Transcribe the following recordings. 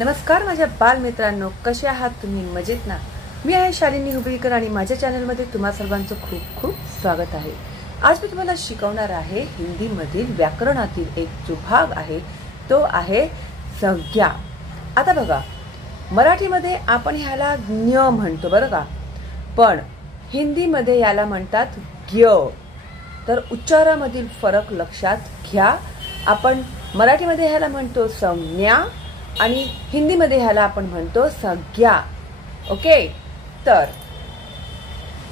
नमस्कार माझ्या बालमित्रांनो, कसे आहात तुम्ही? मजेत ना? मी आहे शालिनी हुबळीकर आणि माझ्या चॅनलमध्ये तुम्हा सर्वांचं खूप खूप स्वागत आहे. आज मी तुम्हाला शिकवणार आहे हिंदी मधील व्याकरणातील एक जो भाग आहे तो आहे संज्ञा. आता बघा, मराठीमध्ये आपण ह्याला ज्ञ म्हणतो बरं का, पण हिंदीमध्ये याला म्हणतात ज्ञ. तर उच्चारामधील फरक लक्षात घ्या. आपण मराठीमध्ये ह्याला म्हणतो संज्ञा आणि हिंदीमध्ये ह्याला आपण म्हणतो संज्ञा. ओके, तर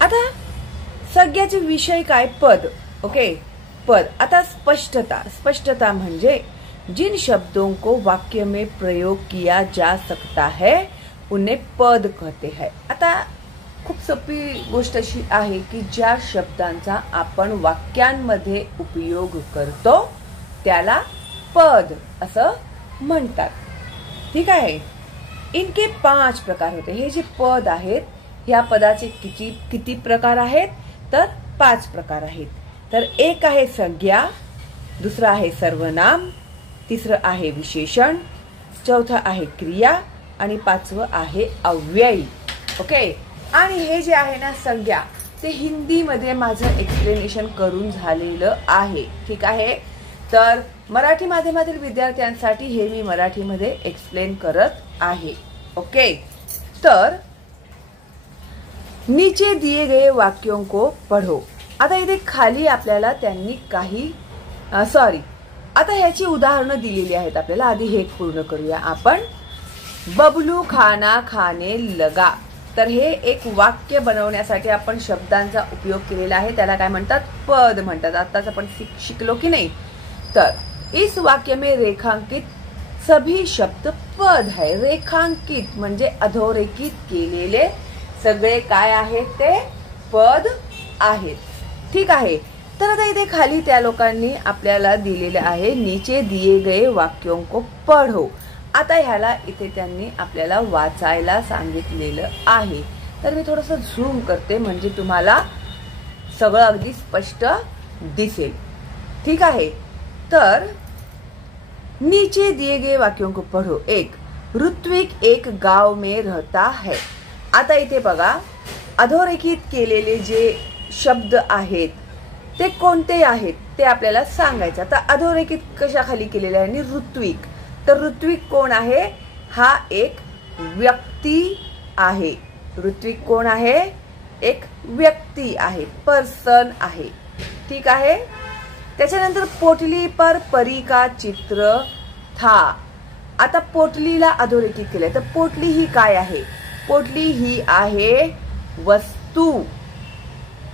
आता संज्ञाचे विषय काय? पद. ओके, पद. आता स्पष्टता म्हणजे जिन शब्दों को वाक्य में प्रयोग किया जा सकता है उन्हें पद कहते हैं. आता खूप सोपी गोष्ट अशी आहे की ज्या शब्दांचा आपण वाक्यांमध्ये उपयोग करतो त्याला पद असं म्हणतात. ठीक आहे. इनके 5 प्रकार होते. हे जे पद आहेत या पदाचे किती प्रकार आहेत? तर 5 प्रकार आहेत. तर एक आहे संज्ञा, दुसरा आहे सर्वनाम, तिसरं आहे विशेषण, चौथा आहे क्रिया आणि पाचवं आहे अव्ययी. ओके, आणि हे जे आहे ना संज्ञा, ते हिंदीमध्ये माझं एक्सप्लेनेशन करून झालेलं आहे. ठीक आहे. तर मराठी माध्यमातील विद्यार्थ्यांसाठी हे मी मराठीमध्ये एक्सप्लेन करत आहे. ओके, तर नीचे दिए गए वाक्यों को पढ़ो. आता इथे खाली आपल्याला त्यांनी काही आता ह्याची उदाहरणं दिलेली आहेत आपल्याला. आधी हे पूर्ण करूया आपण. बबलू खाना खाने लगा. तर हे एक वाक्य बनवण्यासाठी आपण शब्दांचा उपयोग केलेला आहे. त्याला काय म्हणतात? पद म्हणतात. आताच आपण शिकलो की नाही. तर इस वाक्य में रेखांकित सभी शब्द पद है. रेखांकित म्हणजे अधोरेखित केलेले सगळे काय आहेत? ते पद आहेत. ठीक आहे. तर आता इथे खाली त्या लोकांनी आपल्याला दिलेले आहे नीचे दिए गए वाक्यों को पढ़ो. आता ह्याला इथे त्यांनी आपल्याला वाचायला सांगितलेलं आहे. तर मी थोडंसं झूम करते म्हणजे तुम्हाला सगळं अगदी स्पष्ट दिसेल. ठीक आहे. तर नीचे दिए गए वाक्यों को पढ़ो. एक, ऋत्विक एक गाव में रहता है. आता इथे बघा, अधोरेखित केलेले जे शब्द आहेत ते कोणते आहेत ते आपल्याला सांगायचं. आता अधोरेखित कशाखाली केलेले आहे? ऋत्विक. तर ऋत्विक कोण आहे? हा एक व्यक्ती आहे. ऋत्विक कोण आहे? एक व्यक्ती आहे, पर्सन आहे. ठीक आहे. त्याच्यानंतर पोटली पर परी का चित्र था. आता पोटलीला अधोरेखित केले. तर पोटली ही काय आहे? पोटली ही आहे वस्तू.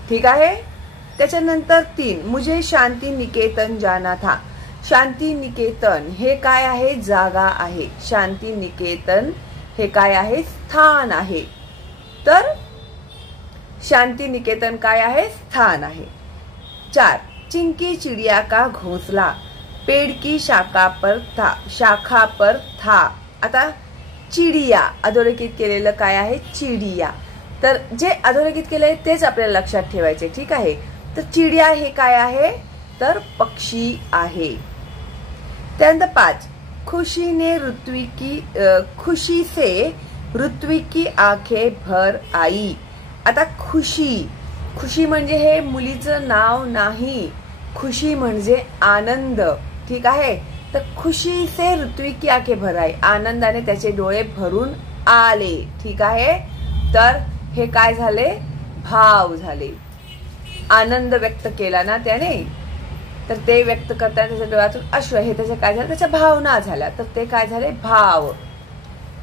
ठीक आहे. त्याच्यानंतर 3, मुझे शांति निकेतन जाना था. शांती निकेतन हे काय आहे? जागा आहे. शांती निकेतन हे काय आहे? स्थान आहे. तर शांती निकेतन काय आहे? स्थान आहे. 4, चिंकी चिड़िया का घोंसला पेड़ की शाखा पर था. आता चिडिया अधोरेखित केलेलं काय आहे? चिडिया. तर जे अधोरेखित केलंय तेच आपल्याला लक्षात ठेवायचे. ठीक आहे. तर चिडिया हे काय आहे? तर पक्षी आहे. त्यानंतर 5, खुशी से ऋत्विक की आंखें भर आई. आता खुशी म्हणजे हे मुलीचं नाव नाही. खुशी म्हणजे आनंद. ठीक आहे. तर खुशी से ऋत्विक की आंखें भर आई. आनंदाने त्याचे डोळे भरून आले. ठीक आहे. तर हे काय झाले? भाव झाले. आनंद व्यक्त केला ना त्याने, तर ते व्यक्त करताना त्याच्या डोळ्यातून अश्रू हे त्याचे काय झालं? त्याच्या भावना झाल्या. तर ते काय झाले? भाव.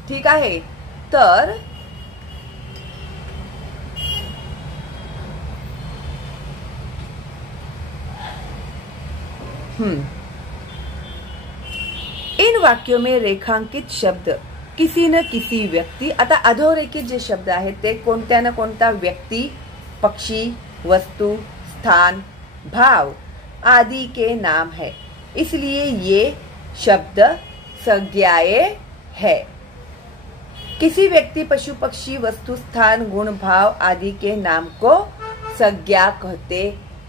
ठीक आहे. तर इन वाक्यों में रेखांकित शब्द किसी न किसी व्यक्ति. आता अधोरेखित जे शब्द आहेत ते कोणत्या ना कोणता व्यक्ती, पक्षी, वस्तू, स्थान, भाव आदि के नाम है. इसलिए ये शब्द संज्ञाएं है. किसी व्यक्ति, पशु, पक्षी, वस्तु, स्थान, गुण, भाव आदि के नाम को संज्ञा कहते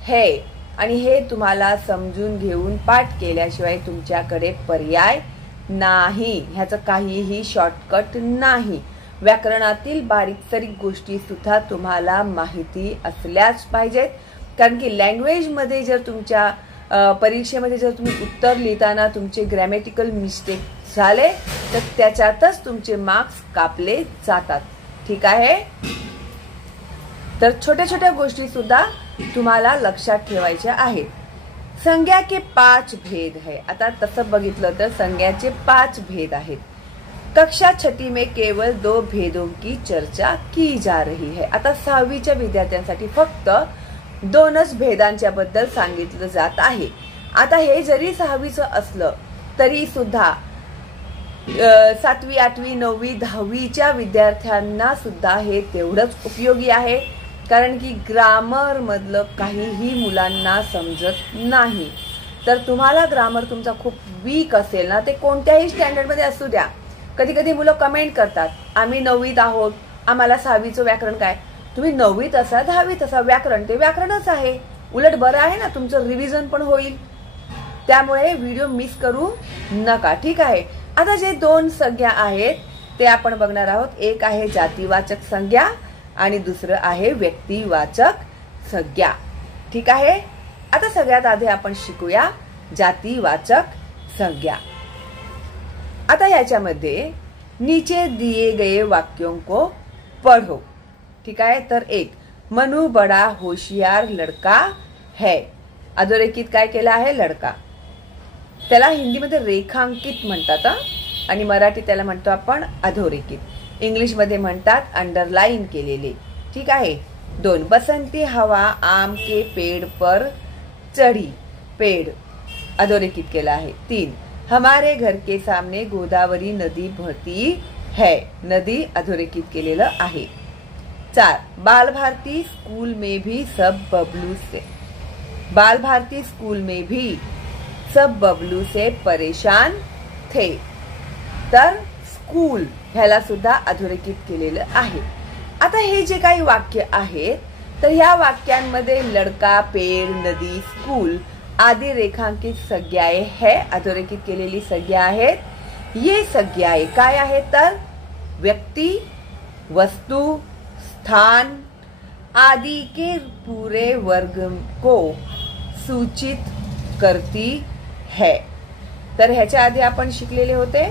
हैं. आणि हे तुम्हाला समजून घेऊन पाठ केल्याशिवाय तुमच्याकडे पर्याय नाही, ह्याचं काहीही शॉर्टकट नाही. व्याकरणातील बारीक सारीक गोष्टी सुद्धा तुम्हाला माहिती असल्याच पाहिजेत. कारण की लँग्वेजमध्ये जर तुमच्या परीक्षेमध्ये जर तुम्ही उत्तर लिहिताना तुमचे ग्रॅमॅटिकल मिस्टेक झाले तर त्याच्यातच तुमचे मार्क्स कापले जातात. ठीक आहे. तर छोट्या छोट्या गोष्टी सुद्धा तुम्हाला लक्षात ठेवायच्या आहेत. संज्ञा के 5 भेद है. आता तसं बघितलं तर संज्ञाचे 5 भेद आहेत. कक्षा 6 में केवळ 2 भेदों की चर्चा की जा रही है. आता 6वीच्या विद्यार्थ्यांसाठी फक्त 2च भेदांच्या बद्दल सांगितलं जात आहे. आता हे जरी 6वीचं असलं तरी सुद्धा 7वी, 8वी, 9वी, 10वीच्या विद्यार्थ्यांना सुद्धा हे तेवढंच उपयोगी आहे. कारण की ग्रामर मधलं काहीही मुलांना समजत नाही. तर तुम्हाला ग्रामर तुमचा खूप वीक असेल ना, ते कोणत्याही स्टँडर्डमध्ये असू द्या. कधी कधी मुलं कमेंट करतात, आम्ही 9वीत आहोत, आम्हाला 6वीचं व्याकरण काय. तुम्ही 9वीत असा 10वीत असा, व्याकरण ते व्याकरणच आहे. उलट बरं आहे ना, तुमचं रिव्हिजन पण होईल. त्यामुळे व्हिडिओ मिस करू नका. ठीक आहे. आता जे 2 संज्ञा आहेत ते आपण बघणार आहोत. एक आहे जातीवाचक संज्ञा आणि दुसरं आहे व्यक्तिवाचक संज्ञा. ठीक आहे. आता सगळ्यात आधी आपण शिकूया जातीवाचक संज्ञा. आता याच्यामध्ये नीचे दिए गए वाक्यों को पढ़ो. ठीक आहे. तर 1, मनु बड़ा होशियार लड़का है. अधोरेखित काय केलं आहे? लड़का. त्याला हिंदीमध्ये रेखांकित म्हणतात आणि मराठी त्याला म्हणतो आपण अधोरेखित. इंग्लिशमध्ये म्हणतात अंडरलाइन केलेले. ठीक आहे. 2, बसंती हवा आम के पेड़ पर चढ़ी. पेड़ अधोरेखित केला आहे. 3, हमारे घर के सामने गोदावरी नदी बहती है. नदी अधोरेखित केलेलं आहे. 4, बाल भारती स्कूल में भी सब बबलू से. बाल भारती स्कूल में भी सब बबलू से परेशान थे. तर स्कूल ह्याला सुद्धा अधोरेखित केलेलं आहे. आता हे जे काही वाक्य आहेत तर ह्या वाक्यांमध्ये लड़का, पेड़, नदी, स्कूल आदि रेखांकित संज्ञाएं है, अधोरेखित केलेली संज्ञा आहेत. ये संज्ञाएं काय आहेत? तर व्यक्ति, वस्तु, स्थान आदि के पूरे वर्ग को सूचित करती है. तर ह्याच्या आधी आपण शिकलेले होते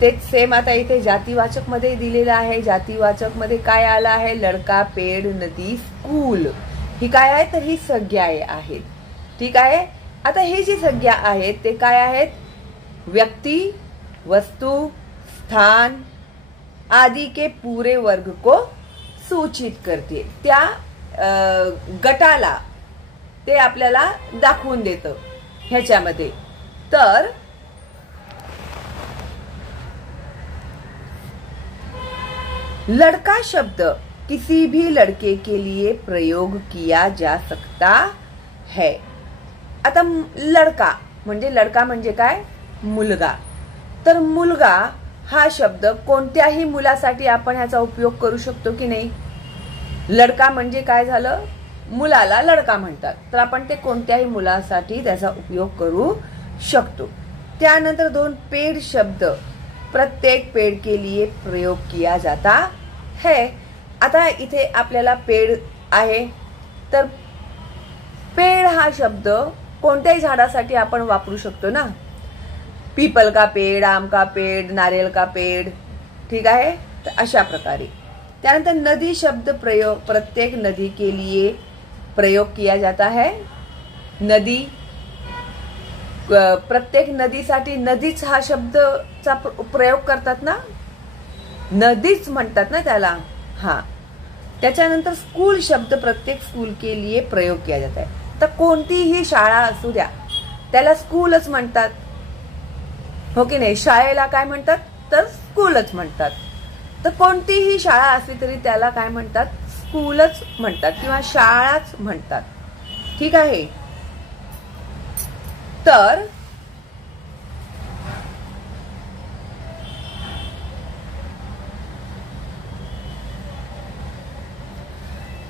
तेच सेम आता इथे जातीवाचक मध्ये दिलेलं आहे. जातीवाचक मध्ये काय आलं आहे? लड़का, पेड़, नदी, स्कूल. ही काय आहे? तर ही संज्ञाएं आहेत. ठीक आहे. आता हे जी संज्ञा आहेत ते काय आहेत? व्यक्ति, वस्तु, स्थान आदि के पूरे वर्ग को सूचित करते. त्या गटाला ते आपल्याला दाखवून देतं ह्याच्यामध्ये. तर लड़का शब्द किसी भी लड़के के लिए प्रयोग किया जा सकता है. आता लड़का म्हणजे काय? मुलगा. तर मुलगा हा शब्द कोणत्याही मुलासाठी आपण ह्याचा उपयोग करू शकतो की नाही? लड़का म्हणजे काय झालं? मुलाला लड़का म्हणतात. तर आपण ते कोणत्याही मुलासाठी त्याचा उपयोग करू शकतो. त्यानंतर 2, पेड़ शब्द प्रत्येक पेड़ के लिए प्रयोग किया जाता है. आता इथे आपल्याला पेड़ आहे तर पेड़ हा शब्द कोणत्याही झाडासाठी आपण वापरू शकतो ना. पीपल का पेड़, आम का पेड़, नारियल का पेड़. ठीक आहे. तर अशा प्रकारे. त्यानंतर नदी शब्द प्रयोग प्रत्येक नदी के लिए प्रयोग किया जाता है. नदी प्रत्येक नदीसाठी नदीच हा शब्दचा प्रयोग करतात ना. नदीच म्हणतात ना त्याला. हा. त्याच्यानंतर स्कूल शब्द प्रत्येक स्कूल के लिए प्रयोग किया जाता है. तर कोणतीही शाळा असू द्या त्याला स्कूलच म्हणतात. हो की नाही? शाळेला काय म्हणतात? तर स्कूलच म्हणतात. तर कोणतीही शाळा असली तरी त्याला काय म्हणतात? स्कूलच म्हणतात किंवा शाळाच म्हणतात. ठीक आहे. तर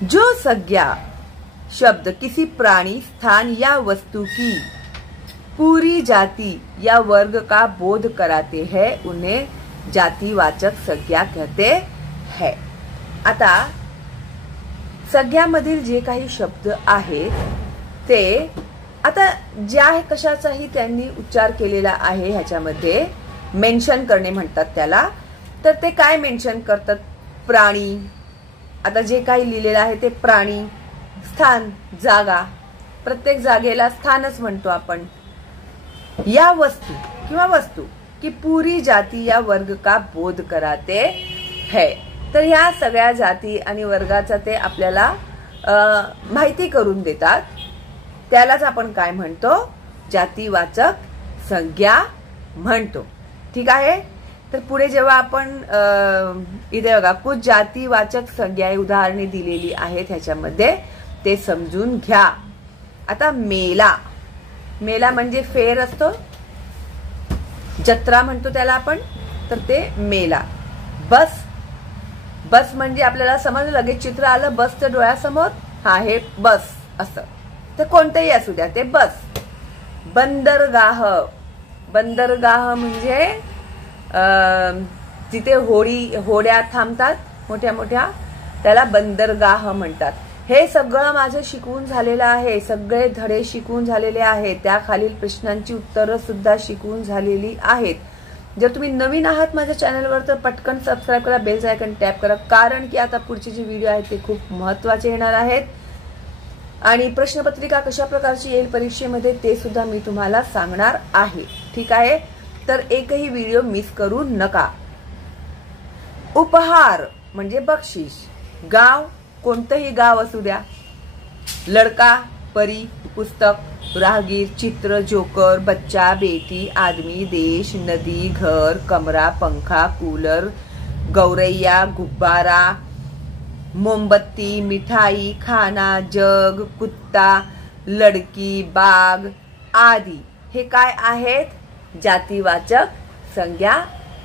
जो संज्ञा शब्द किसी प्राणी, स्थान या वस्तु की पूरी जाति या वर्ग का बोध कराते हैं उन्हें जातिवाचक संज्ञा कहते हैं। आता संज्ञामधील जे काही शब्द आहेत ते आता ज्या कशाचाही त्यांनी उच्चार केलेला आहे ह्याच्यामध्ये मेन्शन करणे म्हणतात त्याला। तर ते काय मेन्शन करतात? प्राणी, आता जे काही लिहिलेलं आहे ते प्राणी, स्थान, जागा, प्रत्येक जागेला स्थानच म्हणतो आपण। या वस्तू किंवा वस्तू की पूरी जाती या वर्ग का बोध कराते है। तर ह्या सगळ्या जाती आणि वर्गाचा ते आपल्याला माहिती करून देतात, त्यालाच आपण काय म्हणतो? जातिवाचक संज्ञा म्हणतो। ठीक आहे। तर पुढे जेव्हा आपण इथे बघा कुछ जातिवाचक संज्ञा उदाहरणे दिलेली आहेत ह्याच्यामध्ये ते समजून घ्या। आता मेला, मेला म्हणजे फेर असतो, जत्रा म्हणतो त्याला आपण, तर ते मेला। बस, बस म्हणजे आपल्याला समजलं, लगेच चित्र आलं बसचं डोळ्यासमोर, हा हे बस असं, तर कोणतंही असू द्या ते बस। बंदरगाह, बंदरगाह म्हणजे तिथे होड्या थांबतात मोठ्या मोठ्या, त्याला बंदरगाह म्हणतात। हे सगळं माझं शिकवून झालेलं आहे, सगळे धडे शिकवून झालेले आहेत, त्या खालील प्रश्नांची उत्तरं सुद्धा शिकवून झालेली आहेत। जर तुम्ही नवीन आहात माझ्या चॅनलवर तर पटकन सबस्क्राईब करा, बेल आयकॉन टॅप करा, कारण की आता पुढचे जे व्हिडिओ आहेत ते खूप महत्त्वाचे येणार आहेत। आणि प्रश्नपत्रिका कशा प्रकारची येईल परीक्षेमध्ये ते सुद्धा मी तुम्हाला सांगणार आहे। ठीक आहे। तर एकही व्हिडिओ मिस करू नका। उपहार म्हणजे बक्षीस, गाव कोणतंही गाव असू द्या, लड़का, परी, पुस्तक, राहगीर, चित्र, जोकर, बच्चा, बेटी, आदमी, देश, नदी, घर, कमरा, पंखा, कूलर, गौरैया, गुब्बारा, मोमबत्ती, मिठाई, खाना, जग, कुत्ता, लड़की, बाग आदि हे काय आहेत? जातिवाचक संज्ञा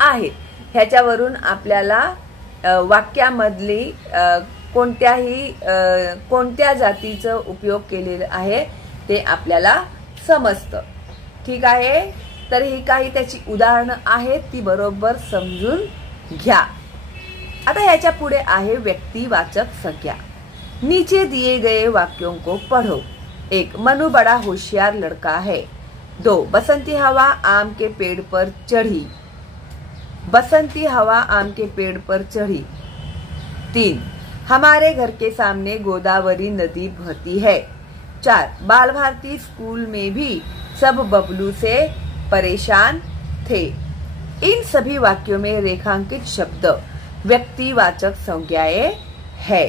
आहेत। ह्याच्यावरून आपल्याला वाक्यामधली कोणत्या जातीचा उपयोग केलेला आहे ते आपल्याला समजतं। ठीक आहे। तर ही काही त्याची उदाहरणं आहेत, ती बरोबर समजून घ्या। आता ह्याच्या पुढे आहे व्यक्तिवाचक संज्ञा। नीचे दिए गए वाक्यों को पढ़ो। 1. मनु बड़ा होशियार लड़का है। 2. बसंती हवा आम के पेड़ पर चढ़ी। बसंती हवा आम के पेड़ पर चढ़ी। 3. हमारे घर के सामने गोदावरी नदी बहती है। 4. बाल भारती स्कूल में भी सब बबलू से परेशान थे। इन सभी वाक्यों में रेखांकित शब्द व्यक्तिवाचक संज्ञाएं है,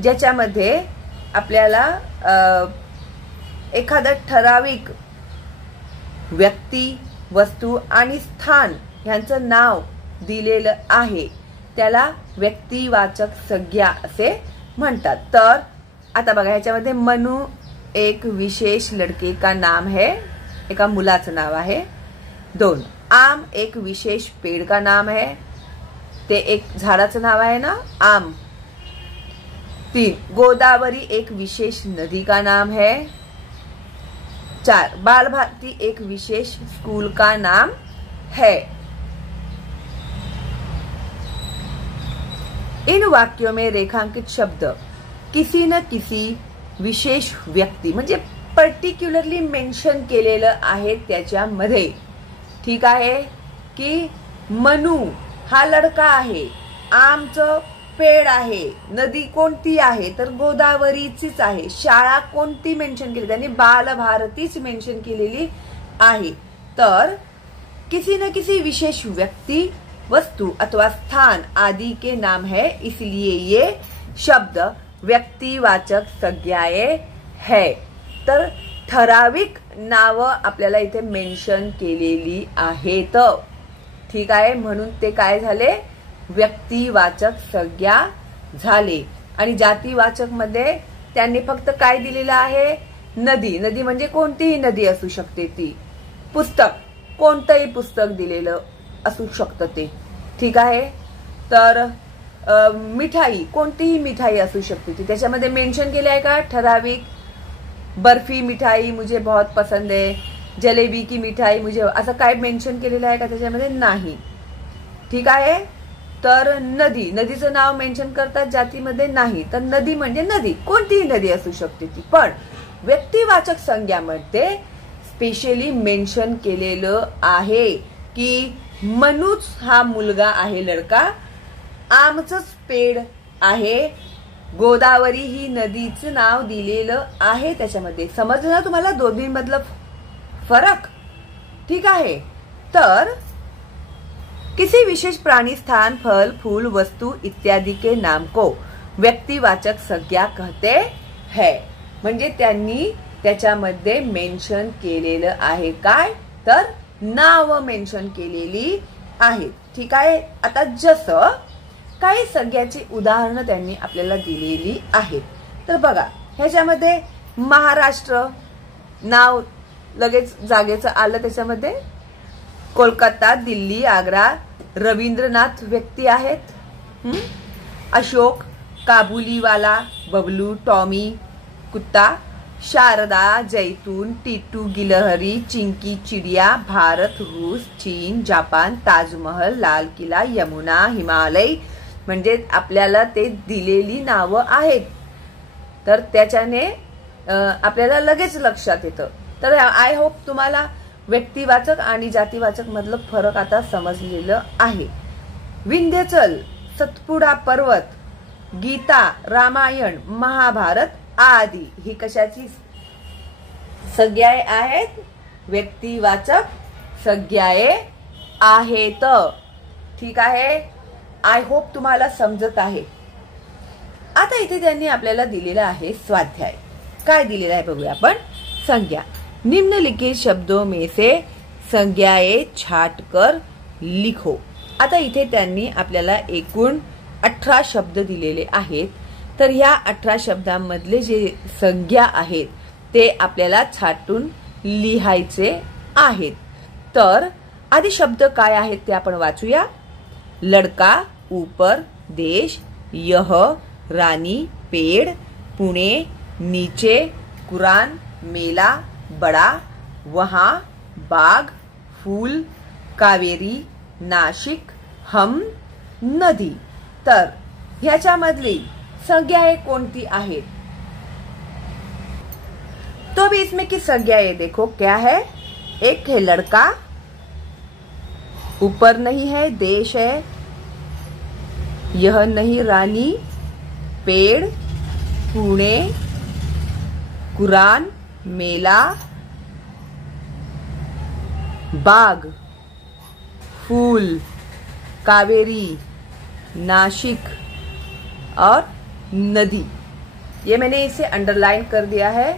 ज्याच्यामध्ये आपल्याला एखादा ठराविक व्यक्ती, वस्तू आणि स्थान यांचं नाव दिलेलं आहे त्याला व्यक्तिवाचक संज्ञा असे म्हणतात। तर आता बघा ह्याच्यामध्ये मनु एक विशेष लड़के का नाम है, एका मुलाचं नाव आहे। 2. आम एक विशेष पेड़ का नाम है, ते एक झाडाचं नाव आहे ना आम। 3. गोदावरी एक विशेष नदी का नाम है। 4. बाल भारती एक विशेष स्कूल का नाम है। इन वाक्यों में रेखांकित शब्द किसी न किसी विशेष व्यक्ती म्हणजे पर्टिक्युलरली मेन्शन केलेलं आहे त्याच्यामध्ये। ठीक आहे। की मनु हा लड़का आहे, आमचं पेड़ आहे, नदी कोणती आहे तर गोदावरीचीच आहे, शाळा कोणती मेन्शन केली त्यांनी बाल भारतीच मेन्शन केलेली आहे। तर किसी न किसी विशेष व्यक्ति, वस्तु अथवा स्थान आदि के नाम है, इसलिए ये शब्द व्यक्तिवाचक संज्ञाएं है। तर ठराविक नाव आपल्याला इथे मेन्शन केलेली आहेत। ठीक आहे। म्हणून ते काय झाले? व्यक्तिवाचक संज्ञा झाले। आणि जातिवाचक मध्ये त्यांनी फक्त काय दिलेलं आहे? नदी, नदी म्हणजे कोणतीही नदी असू शकते ती। पुस्तक, कोणतंही पुस्तक दिलेलं असू शकतं ते। ठीक आहे। तर मिठाई, कोणतीही मिठाई असू शकते ती, त्याच्यामध्ये मेन्शन केले आहे का ठराविक? बर्फी मिठाई मुझे बहुत पसंद है, जलेबी की मिठाई मुझे, असं काय मेन्शन केलेलं आहे का त्याच्यामध्ये? नाही. ठीक आहे. तर नदी, नदीचं नाव मेन्शन करतात जातीमध्ये? नाही. तर नदी म्हणजे नदी, कोणतीही नदी असू शकते ती. पण व्यक्तिवाचक संज्ञामध्ये स्पेशली मेन्शन केलेलं आहे की मनूच हा मुलगा आहे, लडका. आमचंच पेड आहे, गोदावरी ही नदीचं नाव दिलेलं आहे त्याच्यामध्ये. समजलं ना तुम्हाला दोन्हीमधलं फरक? ठीक है. तर किसी विशेष प्राणी, स्थान, फल, फूल, वस्तु इत्यादि के नाम को व्यक्तिवाचक संज्ञा कहते हैं. म्हणजे त्यांनी त्याच्यामध्ये मेन्शन केलेलं आहे काय? तर नाव मेन्शन केलेली आहेत. ठीक आहे. आता जसं काही संज्ञाची उदाहरणं त्यांनी आपल्याला दिलेली आहेत. तर बघा ह्याच्यामध्ये महाराष्ट्र नाव लगेच जागेचं आलं त्याच्यामध्ये. कोलकाता, दिल्ली, आग्रा, रवींद्रनाथ व्यक्ती आहेत. अशोक, काबुलीवाला, बबलू, टॉमी कुत्ता, शारदा, जैतून, टीटू, गिलहरी, चिंकी, चिड़िया, भारत, रूस, चीन, जापान, ताजमहल, लाल किल्ला, यमुना, हिमालय. म्हणजे आपल्याला ते दिलेली नावं आहेत. तर त्याच्याने आपल्याला लगेच लक्षात येतं. तर आय होप तुम्हाला व्यक्तिवाचक आणि जातीवाचक मधलं फरक आता समजलेलं आहे. विंध्याचल, सतपुडा पर्वत, गीता, रामायण, महाभारत आदी ही कशाची संज्ञाए आहेत? व्यक्तिवाचक संज्ञाए आहेत. ठीक आहे. आय होप तुम्हाला समजत आहे. आता इथे त्यांनी आपल्याला दिलेला आहे स्वाध्याय. काय दिलेला आहे बघूया आपण. संज्ञा, निम्नलिखित शब्दों में से संज्ञाएं छाटकर लिखो. आता इथे त्यांनी आपल्याला एकूण 18 शब्द दिलेले आहेत. तर ह्या 18 शब्दांमधले जे संज्ञा आहेत ते आपल्याला छाटून लिहायचे आहेत. तर आधी शब्द काय आहेत ते आपण वाचूया. लड़का, ऊपर, देश, यह, रानी, पेड़, पुणे, नीचे, कुरान, मेला, बड़ा, वहां, बाग, फूल, कावेरी, नाशिक, हम, नदी. तर ह्याच्यामधली संज्ञाएं कोणती आहेत? तो भी इसमें की संज्ञाएं देखो क्या है. एक है लड़का, ऊपर नहीं है, देश है, यह नहीं, रानी, पेड़, पुणे, कुरान, मेला, बाग, फूल, कावेरी, नासिक और नदी. ये मैंने इसे अंडरलाइन कर दिया है.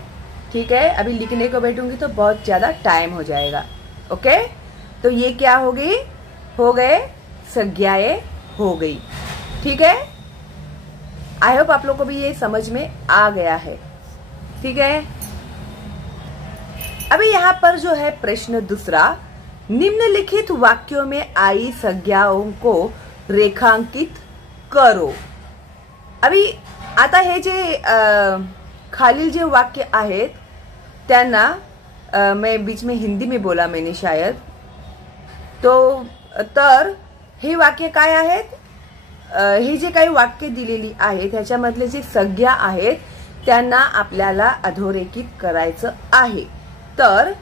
ठीक है. अभी लिखने को बैठूंगी तो बहुत ज्यादा टाइम हो जाएगा. ओके. तो ये क्या हो गई? हो गए संज्ञाएं हो गई. ठीक है. आई होप आप लोग को भी ये समझ में आ गया है. ठीक है. अभी यहाँ पर जो है प्रश्न दूसरा, निम्नलिखित वाक्यों में आई संज्ञाओं को रेखांकित करो. अभी आता हे जे खालील जे वाक्य आहेत त्यांना मैं बीच में हिंदी में बोला मैंने शायद. तो तर हे वाक्य काय आहेत? हे जे काही वाक्य दिलेली आहेत ह्याच्यामधले जे संज्ञा आहेत त्यांना आपल्याला अधोरेखित करायचं आहे. तर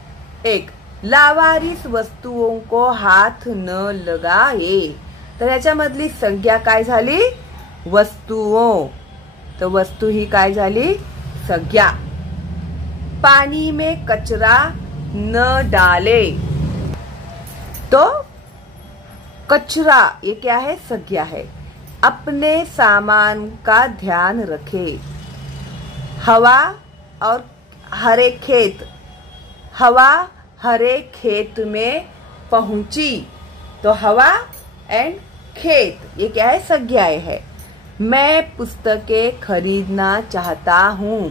एक, लावारिस वस्तुओं को हाथ न लगाए. तर ह्याच्यामधली संज्ञा काय झाली? वस्तुओं. तो वस्तु ही काय झाली? संज्ञा. पानी में कचरा न डाले. तो कचरा ये क्या है? संज्ञा है. अपने सामान का ध्यान रखे. हवा और हरे खेत, हवा हरे खेत में पहुंची. तो हवा एंड खेत ये क्या है? संज्ञाएं है. मैं पुस्तकें खरीदना चाहता हूँ.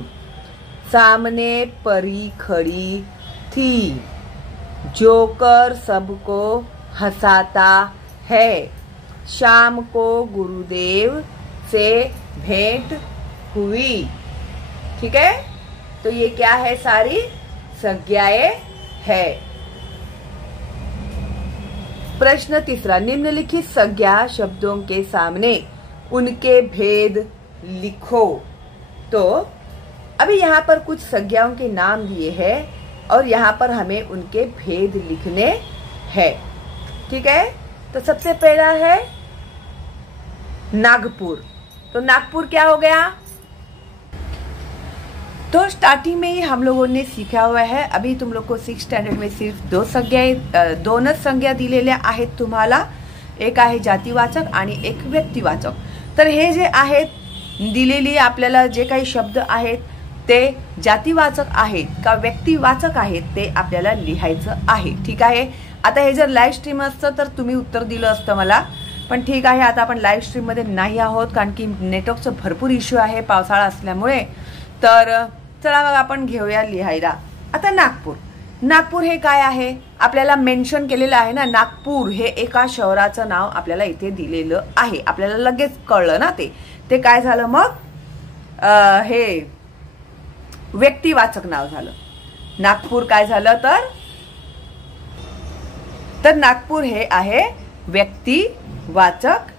सामने परी खड़ी थी. जोकर सबको हंसाता है. शाम को गुरुदेव से भेंट हुई. ठीक है. तो ये क्या है? सारी संज्ञाएं है। प्रश्न तीसरा, निम्नलिखित संज्ञा शब्दों के सामने उनके भेद लिखो। तो अभी यहाँ पर कुछ संज्ञाओं के नाम दिए हैं और यहाँ पर हमें उनके भेद लिखने हैं। ठीक है, तो सबसे पहला है नागपुर। तो नागपुर क्या हो गया? तो स्टार्टिंग में ही हम लोगों ने सीखा हुआ है। अभी तुम लोग को 6th स्टँडर्ड में सिर्फ दोनच संज्ञा दिलेल्या आहेत तुम्हाला, एक आहे जातीवाचक आणि एक व्यक्तिवाचक। तर हे जे आहेत दिलेली आपल्याला जे काही शब्द आहेत ते जातीवाचक आहेत का व्यक्तिवाचक आहेत ते आपल्याला लिहायचं आहे। ठीक आहे, आता हे जर लाईव्ह स्ट्रीम असतं तर तुम्ही उत्तर दिलं असतं मला, पण ठीक आहे आता आपण लाईव्ह स्ट्रीम मध्ये नाही आहोत कारण की नेटवर्कचा भरपूर इश्यू आहे पावसाळा असल्यामुळे। तर चला मग आपण घेऊया लिहायला। आता नागपूर, नागपूर हे काय आहे आपल्याला मेन्शन केलेलं आहे ना। नागपूर हे एका शहराचं नाव आपल्याला इथे दिलेलं आहे, आपल्याला लगेच कळलं ना ते काय झालं मग, हे व्यक्तिवाचक नाव झालं। नागपूर काय झालं तर नागपूर हे आहे व्यक्तिवाचक।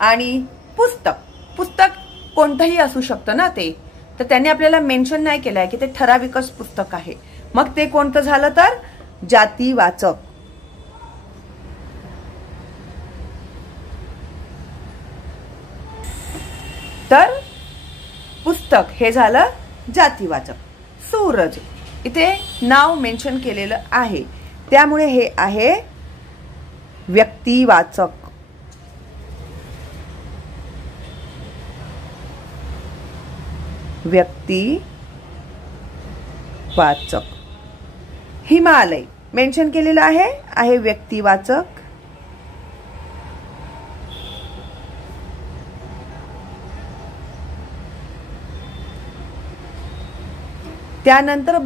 आणि पुस्तक कोणतंही असू शकतं ना ते, तर त्यांनी आपल्याला मेन्शन नाही केलं आहे की ते ठराविकच पुस्तक आहे, मग ते कोणतं झालं तर जातीवाचक। तर पुस्तक हे झालं जातीवाचक। सूरज इथे नाव मेन्शन केलेलं आहे त्यामुळे हे आहे व्यक्तिवाचक। व्यक्तिवाचक। हिमालय मेन्शन केलेलं आहे व्यक्तिवाचक। त्यानंतर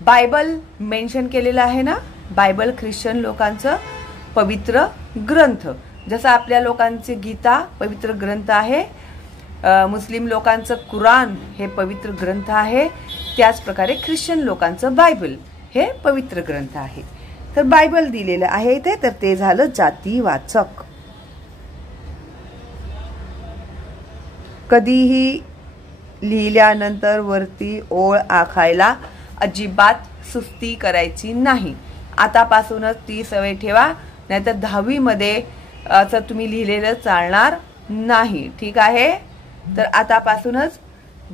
बायबल मेन्शन केलेलं आहे ना। बायबल ख्रिश्चन लोकांचं पवित्र ग्रंथ, जसं आपल्या लोकांचे गीता पवित्र ग्रंथ आहे, मुस्लिम लोकांचं कुराण हे पवित्र ग्रंथ आहे, त्याच प्रकारे ख्रिश्चन लोकांचं बायबल हे पवित्र ग्रंथ आहे। तर बायबल दिलेलं आहे इथे, तर ते झालं जातीवाचक। कधीही लिहिल्यानंतर वरती ओळ आखायला अजिबात सुस्ती करायची नाही। आतापासूनच ती सवय ठेवा, नाहीतर 10वी मध्ये असं तुम्ही लिहिलेलं चालणार नाही। ठीक आहे, तर आतापासूनच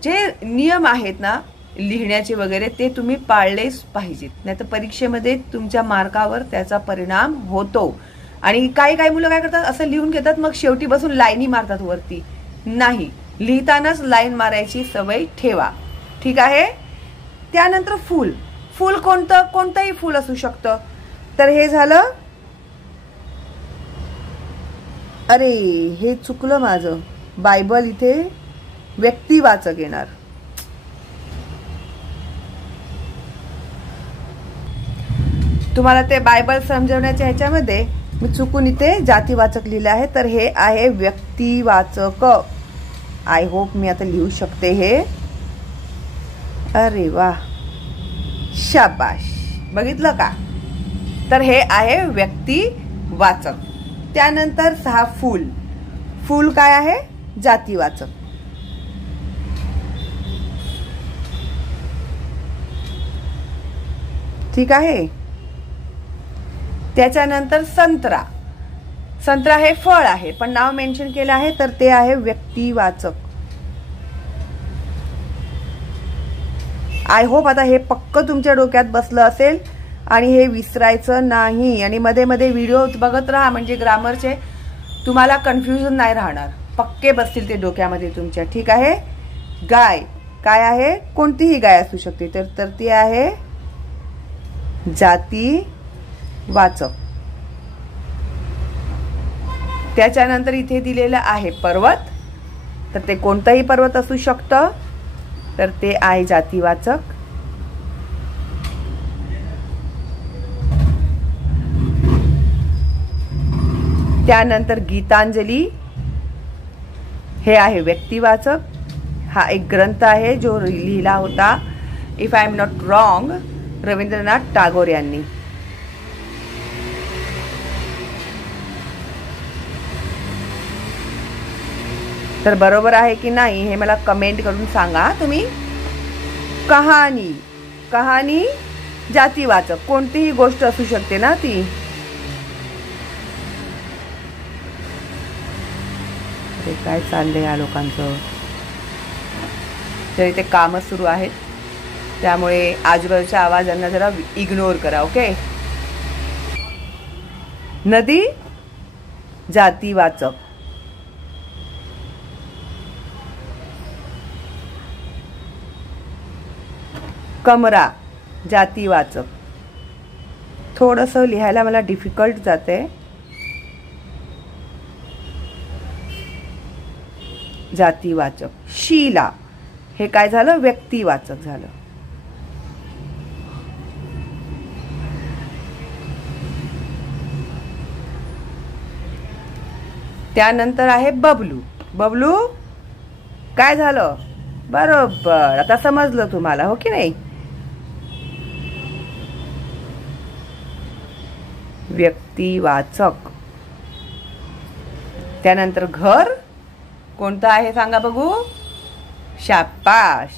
जे नियम आहेत ना लिहिण्याचे वगैरे ते तुम्ही पाळलेच पाहिजेत, नाहीतर परीक्षेमध्ये तुमच्या मार्कावर त्याचा परिणाम होतो। आणि काही मुलं काय करतात, असं लिहून घेतात मग शेवटी बसून लाईनी मारतात वरती। नाही, लिहितानाच लाईन मारायची सवय ठेवा। ठीक आहे, त्यानंतर फूल कोणतंही फूल असू शकतं। तर हे झालं, अरे हे चुकलं माझं, बायबल इथे व्यक्तिवाचक येणार। तुम्हाला ते बायबल समजवण्याच्या ह्याच्यामध्ये मी चुकून इथे जातीवाचक लिहिलं आहे, तर हे आहे व्यक्तिवाचक। आय होप मी आता लिहू शकते हे। अरे वा, शाबाश, बघितलं का? तर हे आहे व्यक्तिवाचक। त्यानंतर 6 फूल काय आहे जातीवाचक। ठीक आहे, त्याच्यानंतर संत्रा हे फळ आहे पण नाव मेन्शन केलं आहे तर ते आहे व्यक्तिवाचक। आय होप आता हे पक्क तुमच्या डोक्यात बसलं असेल आणि हे विसरायचं नाही। आणि मध्ये मध्ये व्हिडिओ बघत राहा म्हणजे ग्रामरचे तुम्हाला कन्फ्युजन नाही राहणार, पक्के बसतील ते डोक्यामध्ये तुमच्या। ठीक आहे, गाय काय आहे, कोणतीही गाय असू शकते, तर ती आहे जातीवाचक। त्याच्यानंतर इथे दिलेलं आहे पर्वत, तर ते कोणतंही पर्वत असू शकतं, तर ते आहे जातीवाचक। त्यानंतर गीतांजली हे आहे व्यक्तिवाचक। हा एक ग्रंथ आहे जो लिहिला होता, if I am not wrong, Rabindranath Tagore यांनी. तर बरोबर आहे की नाही हे मला कमेंट करून सांगा तुम्ही. कहाणी, कहाणी जातीवाचक कोणतीही गोष्ट असू शकते ना ती. अरे काय चाललंय या लोकांचं. तर इथे कामं सुरू आहेत त्यामुळे आजूबाजूच्या आवाजांना जरा इग्नोर करा. ओके. नदी जातीवाचक. कमरा जातीवाचक. थोडंसं लिहायला मला डिफिकल्ट जाते. जातीवाचक. शीला हे काय झालं, व्यक्तिवाचक झालं. त्यानंतर आहे बबलू. बबलू काय झालं, बरोबर. आता समजलं तुम्हाला, हो की नाही. व्यक्तिवाचक. त्यानंतर घर कोणतं आहे सांगा बघू. शाबाश,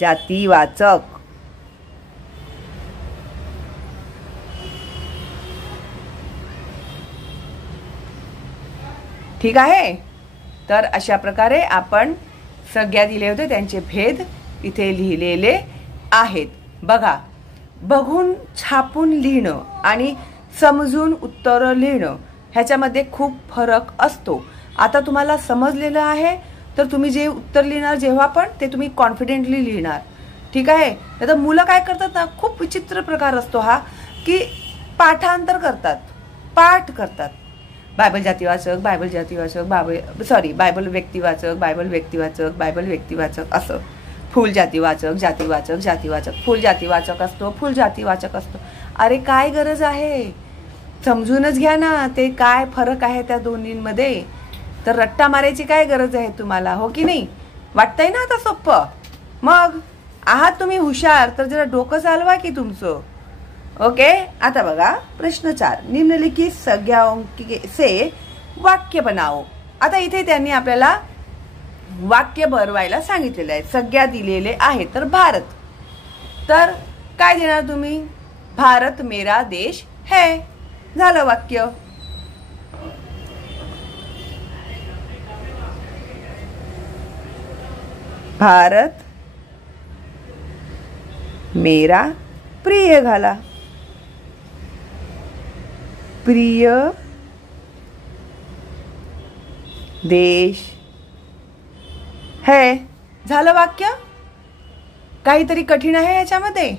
जातीवाचक. ठीक आहे. तर अशा प्रकारे आपण संज्ञा दिले होते त्यांचे भेद इथे लिहिलेले आहेत. बघा, बघून छापून लिहिणं आणि समजून उत्तर लिहिणं ह्याच्यामध्ये खूप फरक असतो. आता तुम्हाला समजलेलं आहे तर तुम्ही जे उत्तर लिहिणार जेव्हा पण ते तुम्ही कॉन्फिडेंटली लिहिणार. ठीक आहे. तर मुलं काय करतात ना, खूप विचित्र प्रकार असतो हा की पाठांतर करतात, पाठ करतात. बायबल जातीवाचक, बायबल जातीवाचक, बायबल व्यक्तिवाचक, बायबल व्यक्तिवाचक, बायबल व्यक्तिवाचक असं. फुल जातीवाचक, जातीवाचक, जातीवाचक. फुल जातीवाचक असतो, फुल जातीवाचक असतो. अरे काय गरज आहे, समजूनच घ्या ना ते काय फरक आहे त्या दोन्हींमध्ये. तर रट्टा मारायची काय गरज आहे तुम्हाला, हो की नाही. वाटतंय ना आता सोपं. मग आहात तुम्ही हुशार तर जरा डोकं चालवा की तुमचं. ओके. आता बघा प्रश्न 4. निम्नलिखित संज्ञाओं से वाक्य बनाओ. आता इथे त्यांनी आपल्याला वाक्य बनवायला सांगितलेलं आहे. संज्ञा दिलेले आहे. तर भारत, तर काय देणार तुम्ही. भारत मेरा देश है. झालं वाक्य. भारत मेरा प्रिय घाला. प्रिय देश है. झालं वाक्य. काहीतरी कठीण आहे याच्यामध्ये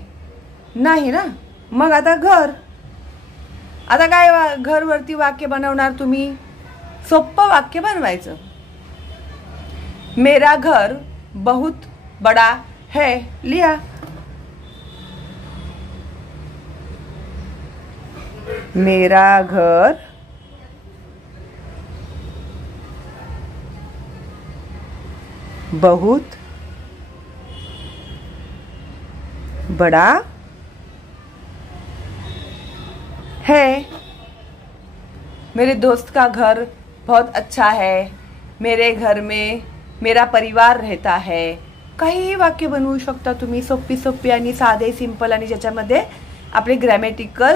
नाही ना. मग आता घर. आता काय घर वरती वाक्य बनवणार तुम्ही. सोपं वाक्य बनवायचं. मेरा घर बहुत बड़ा है. लिहा. मेरा घर बहुत बड़ा है. मेरे दोस्त का घर बहुत अच्छा है. मेरे घर में मेरा परिवार रहता है. काहीही वाक्य बनवू शकता तुम्ही. सोपी सोपी आणि साधे सिंपल आणि ज्याच्यामध्ये आपले ग्रॅमॅटिकल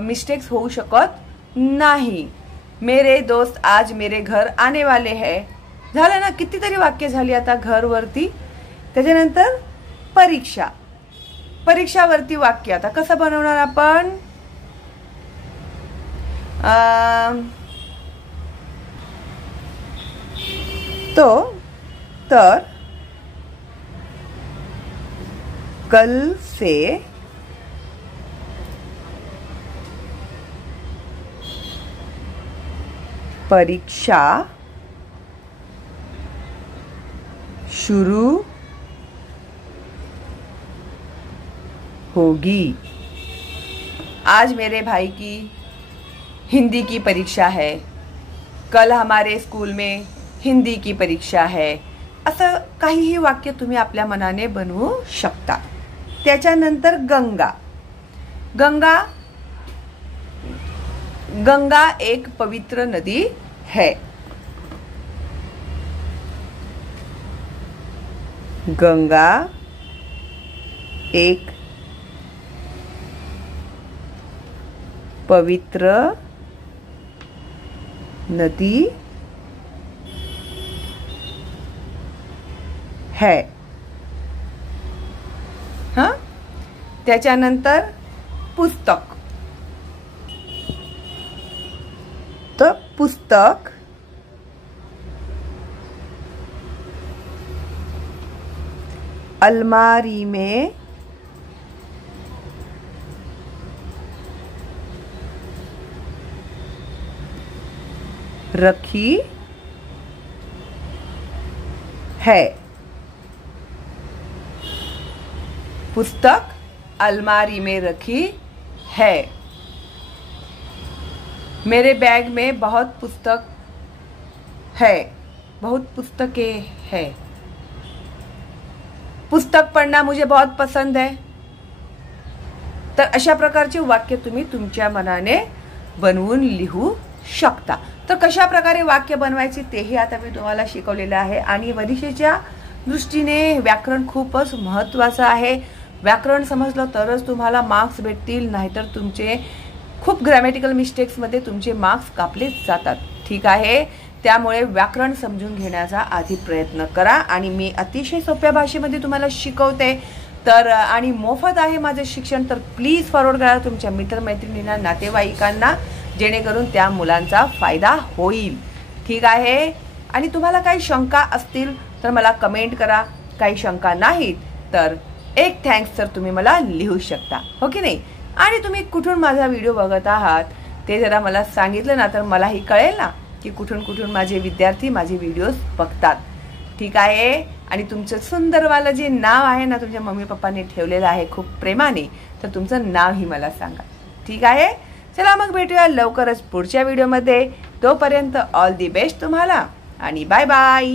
मिस्टेक्स होऊ शकत नाही. मेरे दोस्त आज मेरे घर आने वाले है. झालं ना. कितीतरी वाक्य झाली आता घर वरती. त्याच्यानंतर परीक्षा. परीक्षावरती वाक्य आता कसं बनवणार आपण. तर कल से परीक्षा शुरू होगी. आज मेरे भाई की हिंदी की परीक्षा है. कल हमारे स्कूल में हिंदी की परीक्षा है. असं काहीही वाक्य तुम्ही आपल्या मनाने बनवू शकता. त्याच्यानंतर गंगा. गंगा गंगा एक पवित्र नदी है. गंगा एक पवित्र नदी है. हां, त्याच्यानंतर पुस्तक. तर पुस्तक अलमारी में रखी है. पुस्तक अलमारी में रखी है. मेरे बैग में बहुत पुस्तक है. बहुत पुस्तकें है. पुस्तक पढ़ना मुझे बहुत पसंद है. तर अशा प्रकारचे वाक्य तुम्ही तुमच्या मनाने बनवून लिहू शकता. तर कशा प्रकारे वाक्य बनवायचे तेही आता मी तुम्हाला शिकवलेलं आहे. आणि परीक्षेच्या दृष्टीने व्याकरण खूपच महत्त्वाचं आहे. व्याकरण समजलं तरच तुम्हाला मार्क्स भेटतील, नाहीतर तुमचे खूप ग्रॅमॅटिकल मिस्टेक्स मध्ये तुमचे मार्क्स कापले जातात. ठीक आहे, त्यामुळे व्याकरण समजून घेण्याचा आधी प्रयत्न करा. आणि मी अतिशय सोप्या भाषेमध्ये तुम्हाला शिकवते. तर आणि मोफत आहे माझे शिक्षण. तर प्लीज फॉरवर्ड करा तुमच्या मित्रमैत्रिणींना, नातेवाईकांना, जेणेकरून त्या मुलांचा फायदा होईल. ठीक आहे. आणि तुम्हाला काही शंका असतील तर मला कमेंट करा. काही शंका नाहीत तर एक थँक्स तर तुम्ही मला लिहू शकता, हो की नाही. आणि तुम्ही कुठून माझा व्हिडिओ बघत आहात ते जरा मला सांगितलं ना तर मलाही कळेल ना की कुठून कुठून माझे विद्यार्थी माझे व्हिडिओज बघतात. ठीक आहे. आणि तुमचं सुंदरवालं जे नाव आहे ना तुमच्या मम्मी पप्पांनी ठेवलेलं आहे खूप प्रेमाने, तर तुमचं नावही मला सांगा. ठीक आहे. चला मग भेटूया लवकरच पुढच्या व्हिडिओमध्ये. तोपर्यंत ऑल दी बेस्ट तुम्हाला आणि बाय बाय.